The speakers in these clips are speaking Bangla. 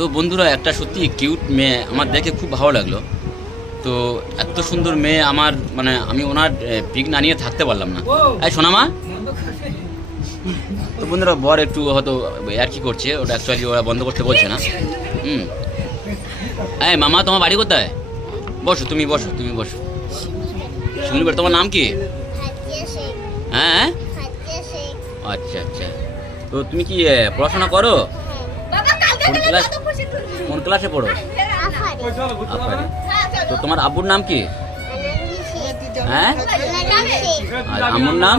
তো বন্ধুরা একটা সত্যি কিউট মেয়ে আমার দেখে খুব ভালো লাগল। তো এত সুন্দর মেয়ে আমার মানে আমি ওনার পিক না নিয়ে থাকতে পারলাম না। এই সোনামা? তো বন্ধুরা বর একটু হয়তো আর কি করছে ওটা অ্যাকচুয়ালি ওরা বন্ধ করতে বলছে না। হুম। এই মামা তোমার বাড়ি কোথায়? বসো তুমি বসো তুমি বসো। শুনবে তোমার নাম কি? হ্যাঁ আচ্ছা আচ্ছা। তো তুমি কি পড়াশোনা করো? ক্লাস কোন ক্লাসে পড়ো? তো তোমার আব্বুর নাম কি? হ্যাঁ? আর আম্মুর নাম?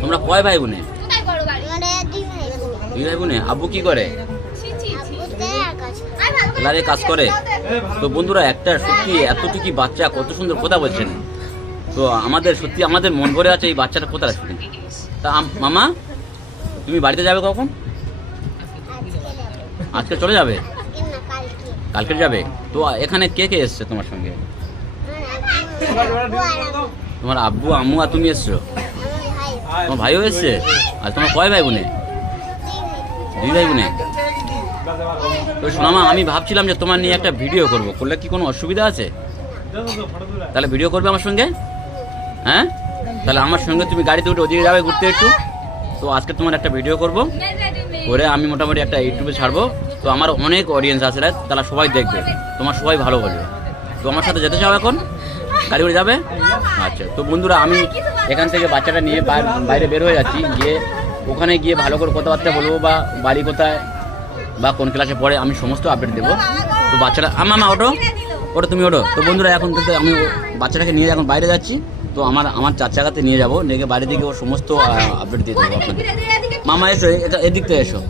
তোমরা কয় ভাই বোনে দুই ভাই বোন। আব্বু কি করে? দেয়ার কাজ করে। তো বন্ধুরা, একটা সত্যি এতটুকু বাচ্চা, কত সুন্দর কথা বলছেন। তো আমাদের সত্যি আমাদের মন ভরে আছে এই বাচ্চাটা কোথায় তা মামা, তুমি বাড়িতে যাবে কখন? আজকে চলে যাবে? কালকে। যাবে? তো এখানে কে কে এসছে তোমার সঙ্গে? তোমার আব্বু আম্মু আর তুমি এসছো? তোমার ভাইও এসছে? আর তোমার কয় ভাই বোনে দুই ভাই বোনে তো শোনামা আমি ভাবছিলাম যে তোমার নিয়ে একটা ভিডিও করব। করলে কি কোনো অসুবিধা আছে? তাহলে ভিডিও করবে আমার সঙ্গে? হ্যাঁ? তাহলে আমার সঙ্গে তুমি গাড়িতে উঠে ওদিকে যাবে ঘুরতে একটু। তো আজকে তোমার একটা ভিডিও করব। করে আমি মোটামুটি একটা ইউটিউবে ছাড়বো। তো আমার অনেক অডিয়েন্স আছে, তারা সবাই দেখবে। তোমার সবাই ভালো বলবে। তো আমার সাথে যেতে চাও এখন? গাড়ি করে যাবে? আচ্ছা তো বন্ধুরা, আমি এখান থেকে বাচ্চাটা নিয়ে বাইরে- বের হয়ে যাচ্ছি। গিয়ে ওখানে গিয়ে ভালো করে কথাবার্তা বলব বা বাড়ি কোথায় বা কোন ক্লাসে পড়ে আমি সমস্ত আপডেট দেবো। তো বাচ্চারা আমা মা ওটো ওটা তুমি ওটো তো বন্ধুরা এখন কিন্তু আমি বাচ্চাটাকে নিয়ে এখন বাইরে যাচ্ছি। তো আমার আমার চার চাকাতে নিয়ে যাব। নিয়ে গিয়ে বাড়ি থেকে ওর সমস্ত আপডেট দিয়ে দেবো আপনাদের। মামা এসো এটা এদিক থেকে এসো।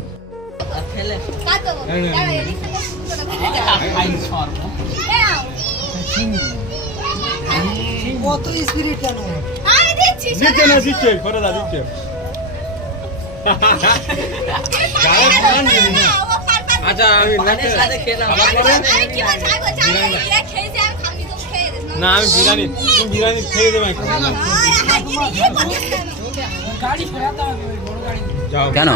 কত স্পিরিট কেন দিচ্ছে না দিচ্ছে করে দা দিচ্ছে। আচ্ছা আমি না আমি বিরিয়ানি তুমি বিরিয়ানি খেয়ে দেবে কেন?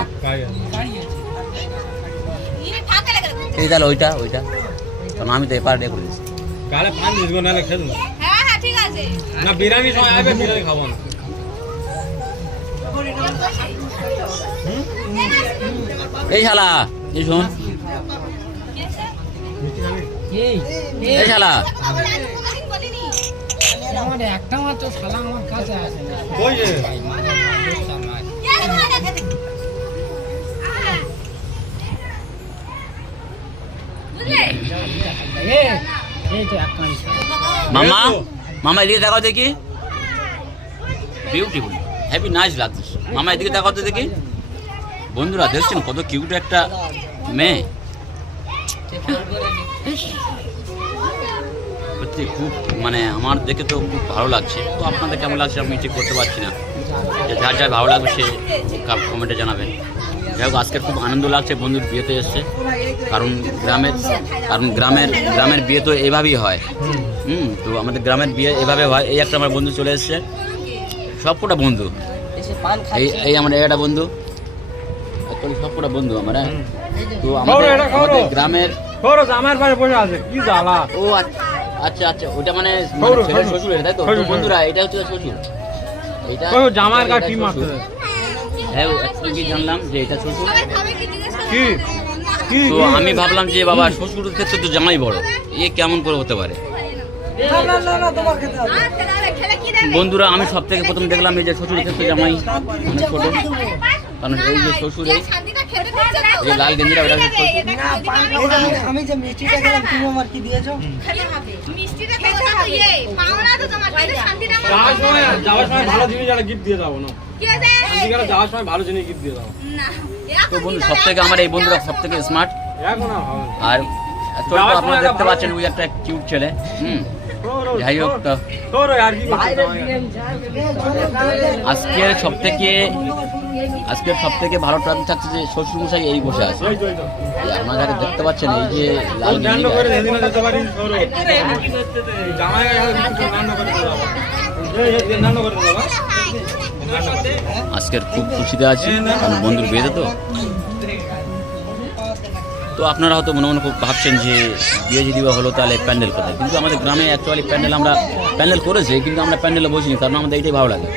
এই তাহলে ওইটা ওইটা। কারণ আমি তো এপার ডে করে দিচ্ছি কালে পান নাহলে খেয়ে দেবো হ্যাঁ হ্যাঁ ঠিক আছে। না বিরিয়ানি সময় আসবে বিরিয়ানি খাব না। এই শালা এই শোন। মামা মামা এদিকে দেখাও দেখি। বিউটিফুল হ্যাপি নাইস লাগছে। মামা এদিকে দেখাও তো দেখি। বন্ধুরা, দেখছেন কত কিউট একটা মেয়ে। সত্যি খুব মানে আমার দেখে তো খুব ভালো লাগছে। তো আপনাদের কেমন লাগছে? আমি ঠিক করতে পারছি না। যে যার যার ভালো লাগবে সে কমেন্টে জানাবেন। যাই হোক আজকে খুব আনন্দ লাগছে বন্ধুর বিয়েতে এসছে। কারণ গ্রামের কারণ গ্রামের গ্রামের বিয়ে তো এভাবেই হয়। হুম তো আমাদের গ্রামের বিয়ে এভাবে হয়। এই একটা আমার বন্ধু চলে এসছে। সব কটা বন্ধু এই এই আমার একটা বন্ধু। actually সব কটা বন্ধু আমার হ্যাঁ? তো আমাদের আমাদের গ্রামের খরচ আমার পাশে বসে আছে। কি জ্বালা। ও আচ্ছা আচ্ছা আচ্ছা ওটা মানে শ্বশুর, ছেলের শ্বশুর। তাই তো? বন্ধুরা এটা হচ্ছে শ্বশুর। এটা জামার গা কি শ্বশুর। হ্যাঁ কি জানলাম যে এটা শ্বশুর? কি তো আমি ভাবলাম যে বাবা শ্বশুর ক্ষেত্রে তো জামাই বড়। এ কেমন করে হতে পারে? বন্ধুরা আমি সব থেকে প্রথম দেখলাম এই যে শ্বশুর ক্ষেত্রে জামাই অনেক ছোট। কারণ এই যে শ্বশুর এই শান্তিটা খেতে দিচ্ছে না যে লাল গেঞ্জিটা ওটা। আমি যে মিষ্টিটা খেলাম তুমি আমার কি দিয়েছ? খেতে হবে। মিষ্টিটা খেতে ইয়ে পাওনা তো তোমার খেতে শান্তিটা আমার যাওয়ার সময় যাওয়ার সময় ভালো জিনিস একটা গিফট দিয়ে যাব না কি আছে যাওয়ার সময় ভালো জিনিস গিফট দিয়ে যাব না তো বন্ধু সব থেকে আমার এই বন্ধুরা সব থেকে স্মার্ট আর হবে তো আপনারা দেখতে পাচ্ছেন ওই একটা কিউট ছেলে। হুম। ওই- যাই হোক তো? আজকের সব থেকে আজকের সব থেকে ভালো ট্রাফিক থাকছে যে শ্বশুর মশাই এই বসে আছে। আপনারা দেখতে পাচ্ছেন এই যে লাল। আজকের খুব খুশিতে আছি। বন্ধুর বিয়েতে তো। তো আপনারা হয়তো মনে মনে খুব ভাবছেন যে বিয়ে যদি হলো তাহলে প্যান্ডেল কোথায়? কিন্তু আমাদের গ্রামে অ্যাকচুয়ালি প্যান্ডেল আমরা প্যান্ডেল করেছি, কিন্তু আমরা প্যান্ডেলে বসিনি, কারণ আমাদের এইটাই ভালো লাগে।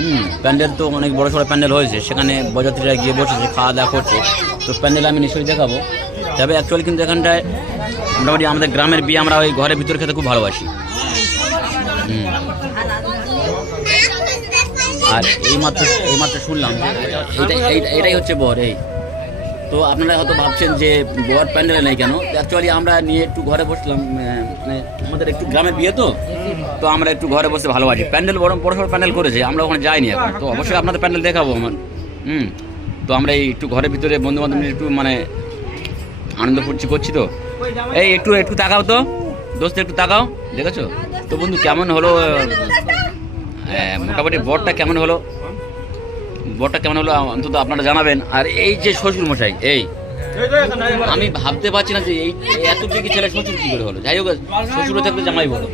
হুম, প্যান্ডেল তো অনেক বড় সড়ো প্যান্ডেল হয়েছে, সেখানে বরযাত্রীরা গিয়ে বসেছে খাওয়া দাওয়া করছে। তো প্যান্ডেল আমি নিশ্চয়ই দেখাবো। তবে অ্যাকচুয়ালি কিন্তু এখানটায় মোটামুটি আমাদের গ্রামের বিয়ে আমরা ওই ঘরের ভিতরে খেতে খুব ভালোবাসি। হুম। আর এইমাত্র এইমাত্র শুনলাম এটাই হচ্ছে বর, এই। তো আপনারা হয়তো ভাবছেন যে বর প্যান্ডেলে নেই কেন? অ্যাকচুয়ালি আমরা নিয়ে একটু ঘরে বসলাম মানে আমাদের একটু গ্রামের বিয়ে তো তো আমরা একটু ঘরে বসে ভালোবাসি। প্যান্ডেল বড় বড় প্যান্ডেল করেছে, আমরা ওখানে যাইনি এখন। তো অবশ্যই আপনাদের প্যান্ডেল দেখাবো আমার। হুম, তো আমরা এই একটু ঘরের ভিতরে বন্ধু বান্ধব একটু মানে আনন্দ করছি করছি তো। এই একটু একটু তাকাও তো। দোস্ত, একটু তাকাও, দেখেছ? তো বন্ধু, কেমন হলো মোটামুটি বরটা কেমন হলো? বরটা কেমন হলো? অন্তত আপনারা জানাবেন। আর এই যে শ্বশুর মশাই, এই। আমি ভাবতে পারছি না যে এই এত দিকে ছেলে শ্বশুর কি করে হলো? যাই হোক, শ্বশুর থাকলে জামাই বলো।